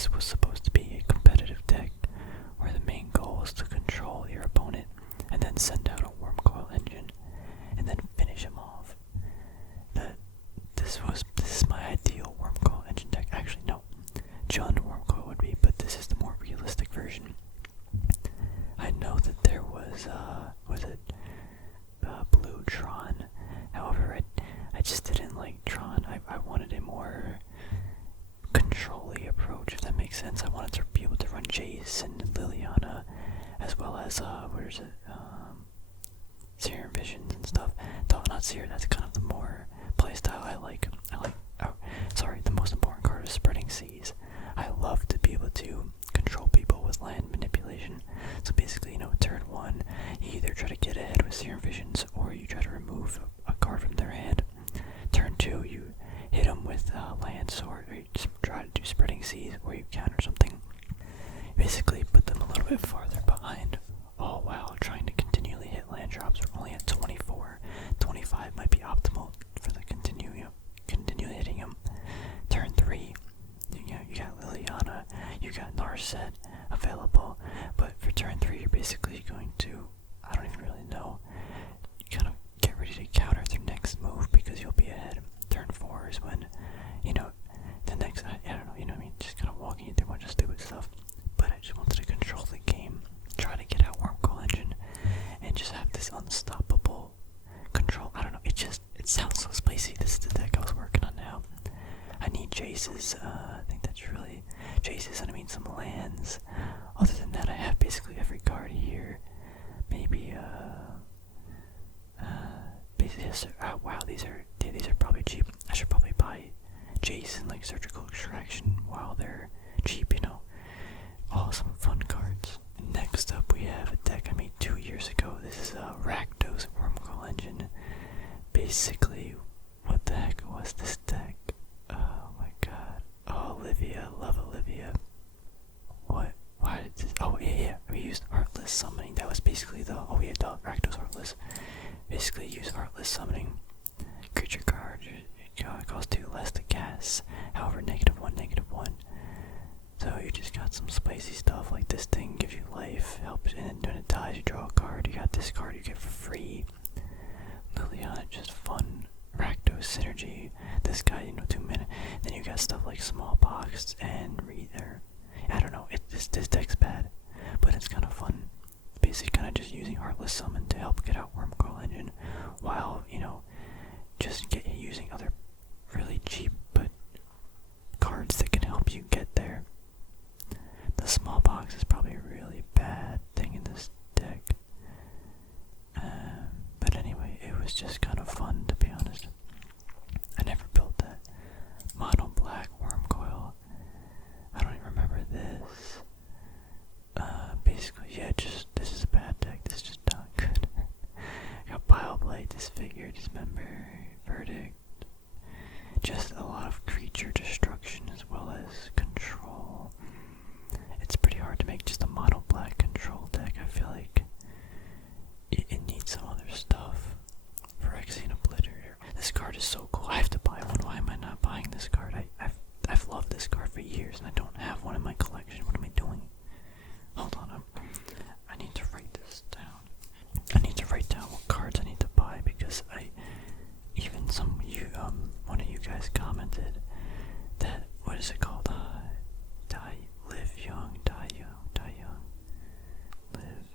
this was supposed to be a competitive deck where the main goal is to control your opponent and then send out a Wurmcoil Engine and then finish him off. This is my ideal Wurmcoil Engine deck. Actually, no, Jund Wurmcoil would be, but this is the more realistic version. I know that there was blue Tron. However, I just didn't like Tron. I wanted a more control-y approach, if that makes sense. I wanted to be able to run Jace and Liliana, as well as Serum Visions and stuff. Though not Seer, that's kind of the more playstyle I like. The most important card is Spreading Seas. I love to be able to control people with land manipulation. So basically, turn 1, you either try to get ahead with Serum Visions, or you try to remove a card from their hand. Turn 2, you hit them with lands, or you just try to do Spreading Seas, or you counter something. Basically, put them a little bit farther behind, all while trying to continually hit land drops. We're only at 24. 25 might be optimal for the continually hitting them. Turn 3, you got Liliana, you got Narset available, but for turn 3 you're basically going to, I don't even really know, you kind of get ready to counter their next move because you'll be ahead. Turn 4 is when, the next, I don't know, what I mean, just kind of walking you through a bunch of stupid stuff, but I just wanted to control the game, try to get out Wurmcoil Engine, and just have this unstoppable control. I don't know, it sounds so spicy. This is the deck I was working on now. I need Jaces, I think that's really Jaces, and I mean some lands. Other than that, I have basically every card here. Maybe, wow, these are probably cheap. I should probably buy Jace and like Surgical Extraction while they're cheap, Awesome fun cards. Next up, we have a deck I made 2 years ago. This is a Rakdos Wurmcoil Engine. Basically, what the heck was this deck? Oh my god. Oh, Olivia. Love Olivia. What? Why did this? Oh, yeah. We used Heartless Summoning. That was basically Rakdos Heartless. Basically, use Heartless Summoning. Creature card. It costs 2 less to cast. However, -1. So you just got some spicy stuff like this thing gives you life, helps, and then when it dies you draw a card. You got this card you get for free. Liliana, just fun. Rakdos Synergy. This guy, 2 mana. Then you got stuff like Smallpox and Reader. I don't know, this deck's bad, but it's kind of fun. Basically kind of just using Heartless Summon to help get out Wurmcoil Engine, while, just using other really cheap but cards that can help you get there. The Smallpox is probably a really bad thing in this deck. But anyway, it was just kind of fun, to be honest. I never built that. Mono Black Wurmcoil. I don't even remember this. Basically, yeah, this is a bad deck. This is just not good. Got Bile Blight, Disfigure, Dismember, Verdict. Just a lot of creature destruction as well as control. It's pretty hard to make just a mono black control deck. I feel like it needs some other stuff. Phyrexian Obliterator. This card is so cool. I have to buy one. Why am I not buying this card? I've loved this card for years and I don't have one in my collection. What am I doing? Hold on. I need to write this down. I need to write down what cards I need to buy because one of you guys commented that, what is it called? Live young, die young. Live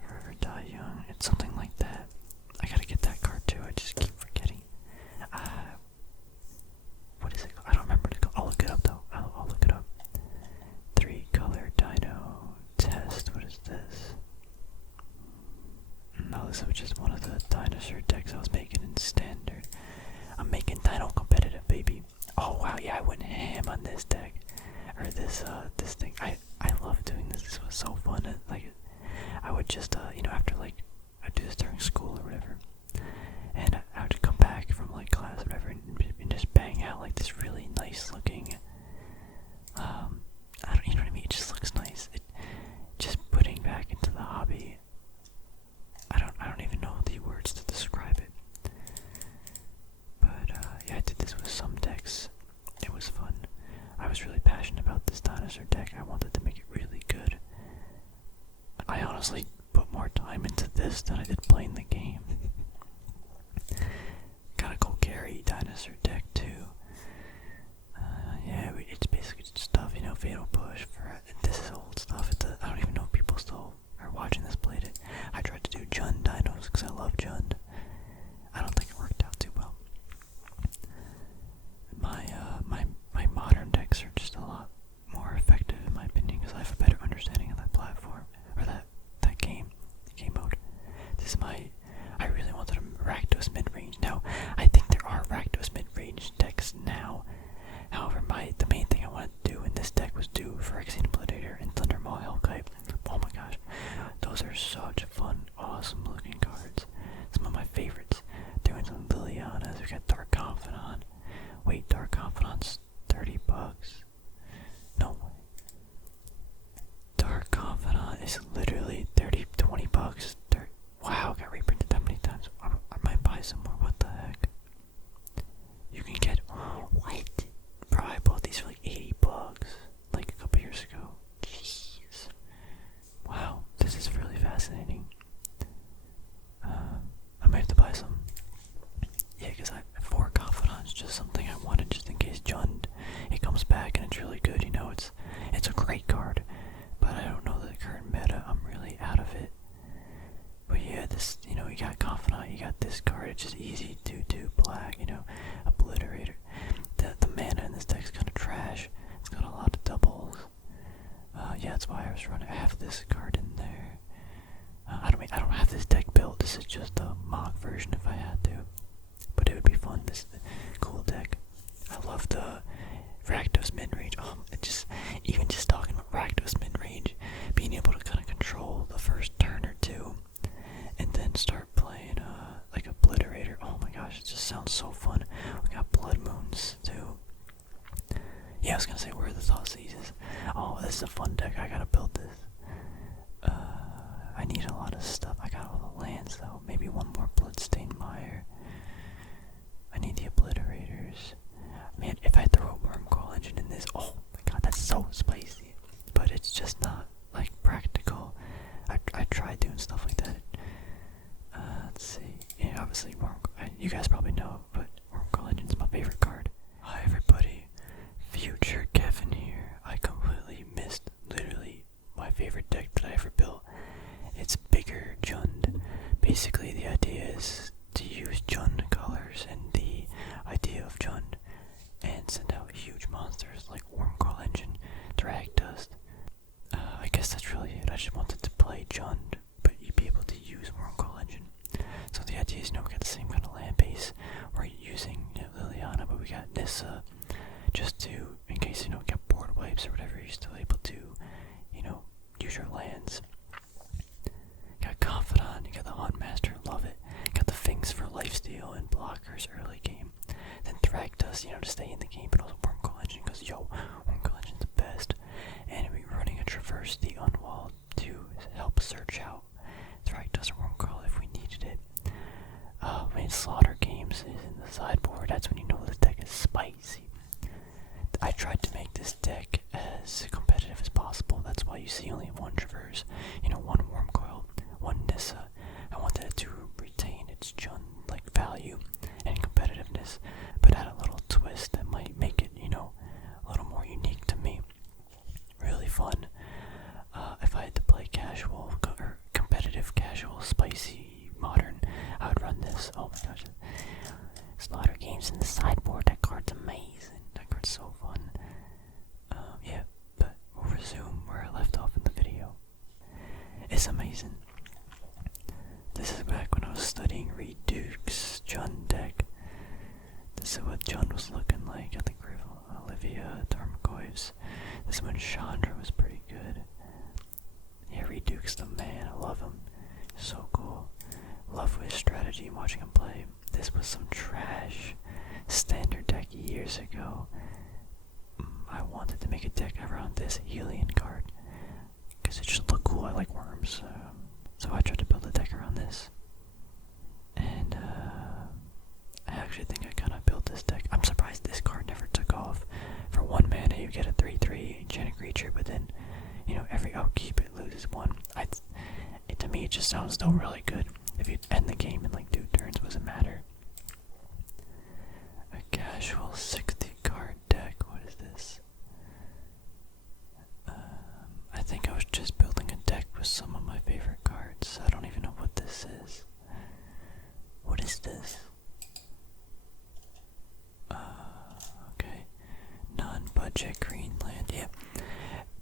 forever, die young. It's something like that. I gotta get that card too. I just keep forgetting. What is it called? I don't remember what it's called. I'll look it up though. I'll look it up. 3-color Dino Test. What is this? No, this was just one of the dinosaur decks I was making in standard. I'm making Dino competitive, baby. Oh wow, yeah, I went ham on this deck. Or this thing. I love doing this. This was so fun. I would just, after I'd do this during school or whatever. And I would come back from class or whatever and just bang out this really nice looking, I don't, you know what I mean? It just looks nice. Just putting back into the hobby. I don't even know the words to describe it. But, yeah, I did this with some decks. It was fun. I was really passionate this dinosaur deck. I wanted to make it really good. I honestly put more time into this than I did playing the game. Got a cool Gary dinosaur deck too. Yeah, it's basically just stuff, you know, Fatal Push. This is old stuff. I don't even know if people still are watching this played it. I tried to do Jund dinos because I love Jund. I don't think it worked out too well. My modern decks are just a lot more effective in my opinion because I have a better understanding of that platform or that game mode. I really wanted a Rakdos mid-range. Now, I think there are Rakdos mid-range decks now. However, the main thing I wanted to do in this deck was do Phyrexian Obliterator and Thundermaw Hellkite. Oh my gosh, those are such fun, awesome looking cards. Some of my favorites. Doing some Lilianas. We got Dark Confidant. Wait, Dark Confidant's $30. No way. Dark Confidant is literally $20. Wow, got reprinted that many times. I might buy some more. What the heck? You can get what? Bro, I bought these for like $80 like a couple years ago. Jeez. Wow, this is really fascinating. I might have to buy some. Yeah, because 4 Confidant is just something I wanted just in case Jund, it comes back and it's really good, you know, it's a great card, but I don't know the current meta, I'm really out of it. But yeah, this, you know, you got Confidant, you got this card, it's just easy to do black, you know, Obliterator. The mana in this deck's kind of trash, it's got a lot of doubles. Yeah, that's why I was running, I have this card in there. I don't have this deck built, this is just a mock version if I had to. But it would be fun, this is a cool deck. I love the Rakdos mid-range. Even just talking about Rakdos mid-range, being able to kind of control the first turn or two, and then start playing like Obliterator. Oh my gosh, it just sounds so fun. We got Blood Moons too. Yeah, I was gonna say, where are the Thought Seizes? Oh, this is a fun deck, I gotta build this. I need a lot of stuff. I got all the lands though. Maybe one more Bloodstained Mire. I need the Obliterators. Man, if I throw a Wurmcoil Engine in this, oh my god, that's so spicy. But it's just not, like, practical. I tried doing stuff like that. Let's see. Yeah, obviously, you guys probably know, but Wurmcoil Engine's my favorite card. Hi everybody, Future Kevin here. I completely missed, literally, my favorite deck that I ever built. It's Bigger Jund. Basically, the idea is to use Jund colors and the idea of Jund and send out huge monsters like Wurmcoil Engine, Drag Dust. I guess that's really it. I just wanted to play Jund, but you'd be able to use Wurmcoil Engine. So the idea is, you know, we got the same kind of land base. We're using, you know, Liliana, but we got Nissa just to, in case, you know, get board wipes or whatever, you're still able to, you know, use your lands. Got Confidant, you got the Huntmaster, love it. Got the Things for Lifesteal and blockers early game. Then Thragtusk, you know, to stay in the game, but also Wurmcoil Engine, because Wurmcoil Engine's the best. And we're running a Traverse the Unwalled to help search out Thragtusk or Wurmcoil if we needed it. When Slaughter Games is in the sideboard, that's when you know the deck is spicy. I tried to make this deck as competitive as possible, that's why you see only one Traverse, you know, one Wurmcoil, one Nissa. I wanted it to retain its Jund-like value and competitiveness, but add a little twist that might make it, you know, a little more unique to me. Really fun. If I had to play casual, or competitive, casual, spicy, modern, I would run this. Oh my gosh. Slaughter Games in the sideboard, that card's amazing. That card's so fun. Yeah, but we'll resume where I left off in the video. It's amazing. This is back when I was studying Reed Duke's Jund deck. This is what Jund was looking like at the Griffle. Olivia Darmcoives. This is when Chandra was pretty good. Yeah, Reed Duke's the man. I love him. So cool. Love his strategy and watching him play. This was some trash standard deck years ago. I wanted to make a deck around this Helion card because it just looked cool. I like worms. So I tried to build a deck around this. And I actually think I kind of built this deck. I'm surprised this card never took off. For 1 mana, you get a 3/3 Enchanted creature, but then, you know, every upkeep it loses one. To me, it just sounds still really good. If you end the game in like 2 turns, doesn't matter. A casual 60 card deck. What is this? I think I was just building a deck with some of my favorite cards. I don't even know what this is. What is this? Okay. Non-budget green land. Yeah.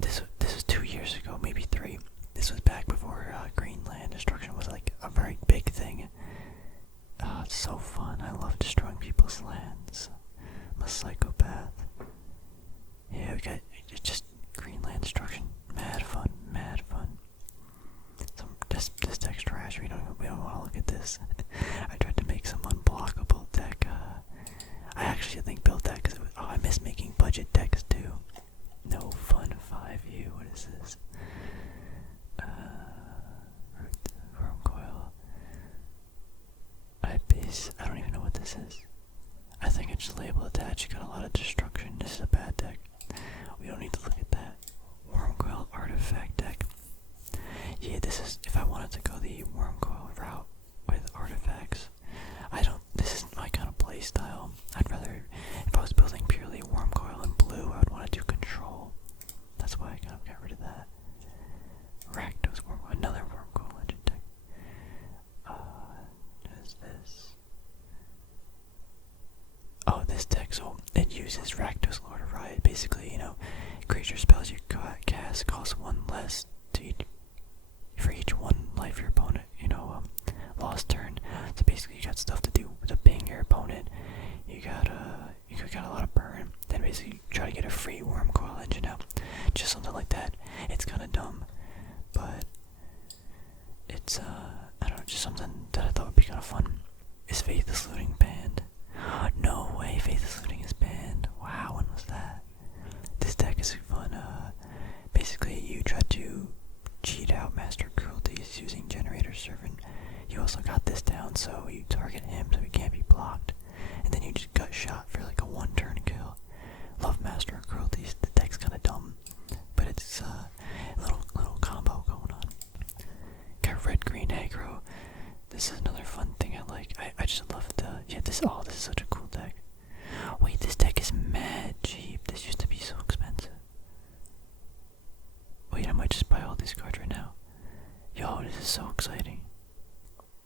This was 2 years ago, maybe 3. This was back before green land destruction was like a very big thing. It's so fun. I love destroying people's lands. I'm a psychopath. Yeah, we got just green land destruction. Mad fun, mad fun. This deck's trash. We don't want to look at this. I tried to make some unblockable deck. I actually think built that because I miss making budget decks too. No fun 5U. What is this? Wurmcoil. I don't even know what this is. I think I just labeled that. You got a lot of destruction. This is a bad deck. We don't need to look at that. Wurmcoil artifact deck. Yeah, this is if I wanted to go the Wurmcoil route with artifacts. This isn't my kind of play style. I'd rather, if I was building purely Wurmcoil in blue, I would want to do control. That's why I kind of got rid of that. Rakdos Wurmcoil, another Wurmcoil Engine deck. What is this? Oh, this deck, so it uses Rakdos Lord of Riot. Basically, you know, creature spells you cast cost 1 less for each 1 life your opponent, you know, lost turn. So basically you got stuff to do to ping your opponent. You got a lot of burn. Then basically try to get a free Wurmcoil Engine out. Just something like that. It's kinda dumb. But it's I don't know, just something that I thought would be kinda fun. Is Faithless Looting banned? No way, Faithless Looting is banned. Wow, when was that? This deck is fun. Basically you try to cheat out Master Cruelties using Generator Servant. You also got this down, so you target him so he can't be blocked. And then you just gut shot for like a 1-turn kill. Love Master Cruelties. The deck's kinda dumb, but it's a little combo going on. Got red-green aggro. This is another fun thing I like. I just love this is such a cool deck. Wait, this deck is mad cheap. This used to be so expensive. Wait, I might just buy all these cards right now. Yo, this is so exciting.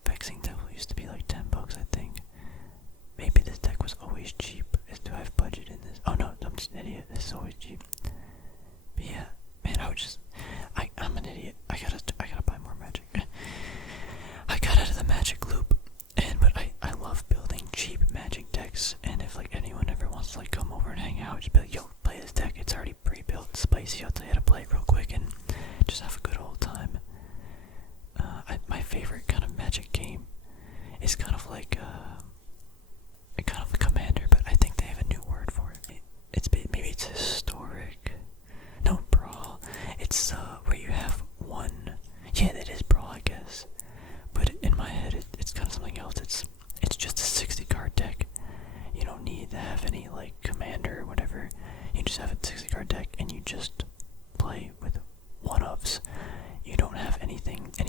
Vexing Devil used to be like $10, I think. Maybe this deck was always cheap. Do I have budget in this? Oh no, I'm just an idiot. This is always cheap. But yeah, man, I'm an idiot. I gotta buy more magic. I got out of the magic loop, but I love building cheap magic decks. And if like anyone ever wants to like come over and hang out, just be like, yo, play this deck. It's already pre-built, spicy. I'll tell you how to play it real quick and just have a good old time. My favorite kind of magic game is kind of like a commander, but I think they have a new word for it. Maybe it's historic. No, brawl. It's where you have one. Yeah, that is brawl, I guess. But in my head, it's kind of something else. It's just a 60 card deck. You don't need to have any like commander or whatever. You just have a 60 card deck and you just play with one-ofs. You don't have any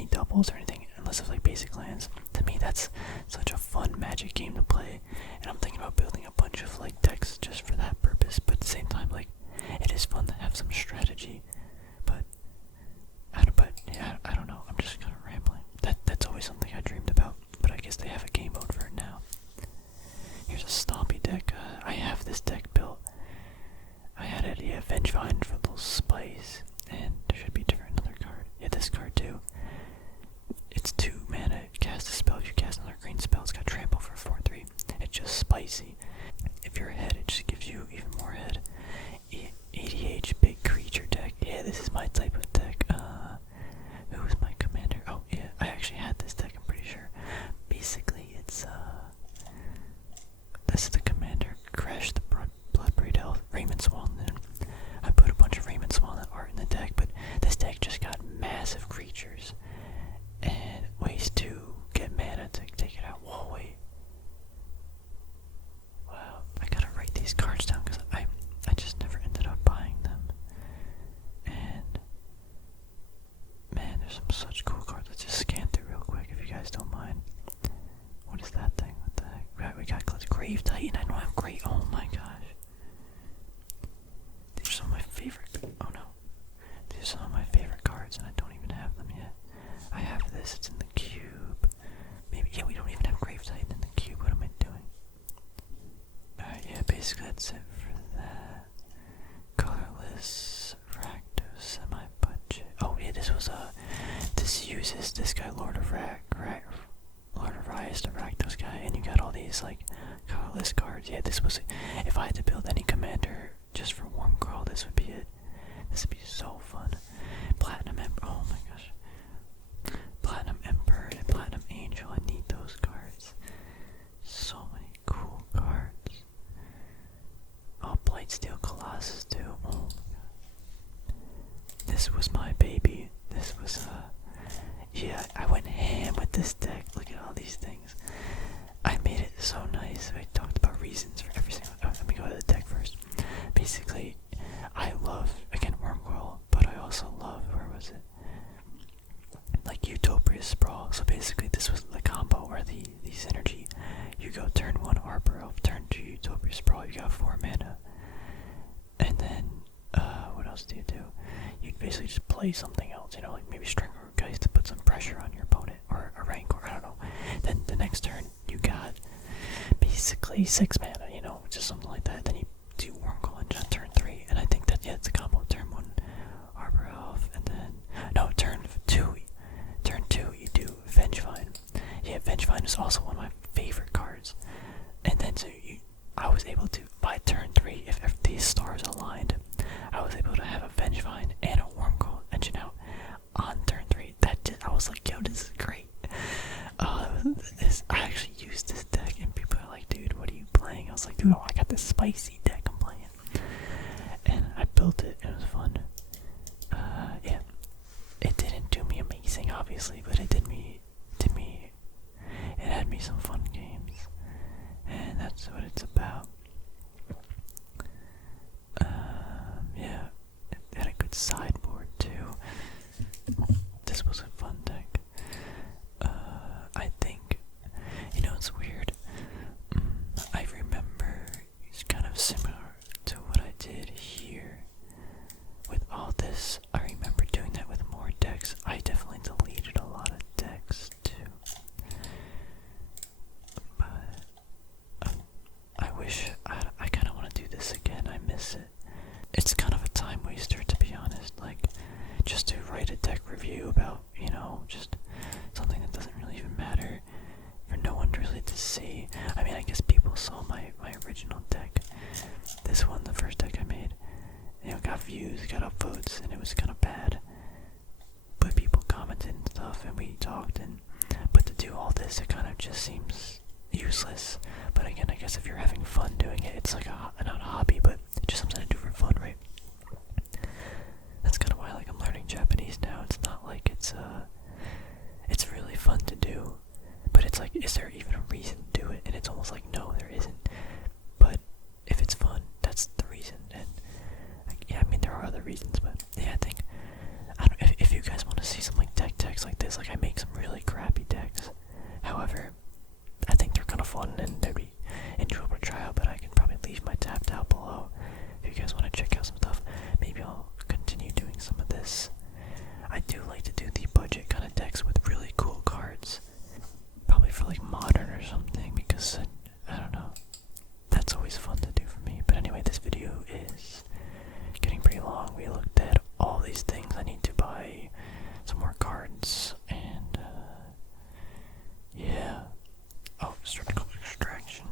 doubles or anything, unless it's like basic lands. To me, that's such a fun magic game to play, and I'm thinking about building a bunch of like decks just for that purpose. But at the same time, like, it is fun to have some strategy. But I don't know. I'm just kind of rambling. That's always something I dreamed about, but I guess they have a game mode for it now. Here's a Stompy deck. I have this deck built. I had it, yeah, Vengevine for those spice, and there should be another card. Yeah, this card too. It's 2 mana. Cast a spell. If you cast another green spell, it's got trample for 4/3. It's just spicy. If you're ahead, it just gives you even more head. 80H big creature deck. Yeah, this is my type of deck. Who was my commander? Oh yeah, I actually had this deck. I'm pretty sure. Basically, it's this is the commander. Crash the Bloodbraid Elf, Raymond Swallow. I put a bunch of Raymond Swallow art in the deck, but this deck just got massive creatures and ways to get mana to take it out. Whoa, wait. Wow, I gotta write these cards down because I just never ended up buying them. this guy, Lord of Rice, the Rakdos guy, and you got all these like colorless cards. Yeah, this was, if I had to build any commander just for Wurmcoil, this would be it. This would be so fun. Platinum Emperor, oh my gosh. Platinum Emperor and Platinum Angel, I need those cards. So many cool cards. Oh, Blightsteel Colossus too, oh my god. This was my baby. This was, yeah, I went ham with this deck. Look at all these things. I made it so nice. I talked about reasons for every single. Oh, let me go to the deck first. Basically, I love, again, Wurmcoil, but I also love, where was it? Like Utopia Sprawl. So basically, this was the combo or the synergy. You go turn 1 Arbor Elf, turn 2 Utopia Sprawl. You got 4 mana, and then what else do you do? You'd basically just play something else, you know, like maybe Stringer or Geist to put some pressure on your opponent, or a Rancor, I don't know. Then the next turn, you got basically 6 mana, you know, just something like that. Then you do Wurmcoil Engine on turn 3, and I think that, yeah, it's a combo. Turn 1, Arbor Elf, and then, no, turn 2, you do Vengevine. Yeah, Vengevine is also one of my favorite cards. And then, so I was able to, by turn 3, if these stars aligned, I was able to have a Vengevine and a Wurmcoil Engine out on turn 3. I was like, yo, this is great. I actually used this deck, and people are like, dude, what are you playing? I was like, dude, oh, I got this spicy deck I'm playing. And I built it, it was fun. Yeah. It didn't do me amazing, obviously, but it did me, it had me some fun games. And that's what it's about. Yeah, it had a good sideboard too. This was a fun deck. I think, you know, it's weird. I remember it's kind of similar to what I did here with all this. I remember doing that with more decks. I definitely deleted a lot of decks too. But I wish, I kind of want to do this again. I miss it. It's kind of a time waster, to be honest. Like, just to write a deck review about, you know, just something that doesn't really even matter for no one really to see. I mean, I guess people saw my original deck. This one, the first deck I made, you know, got views, got upvotes, and it was kind of bad. But people commented and stuff, and we talked, but to do all this, it kind of just seems useless. But again, I guess if you're having fun doing it, it's like not a hobby, but just something to do for fun, right? That's kind of why, like, I'm learning Japanese now. It's not like it's really fun to do, but it's like, is there even a reason to do it? And it's almost like, no, there isn't. But if it's fun, that's the reason. And yeah, I mean, there are other reasons, but yeah, I think, if you guys want to see some like decks like this, like, I make some really crappy decks. However, I think they're kind of fun and they'd be enjoyable to try out. But I can probably leave my tab down below if you guys want to check out some stuff. Maybe I'll continue doing some of this. I do like to do the budget kind of decks with really cool cards. Probably for like modern or something, because I don't know. That's always fun to do for me. But anyway, this video is getting pretty long. We looked at all these things. I need to buy some more cards, and yeah. Oh, surgical extraction.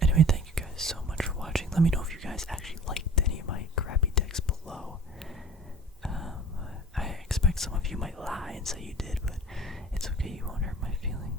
Anyway, thank you guys so much for watching. Let me know if you guys actually liked any of my crappy decks below. I expect some of you might lie and say you did, but it's okay, you won't hurt my feelings.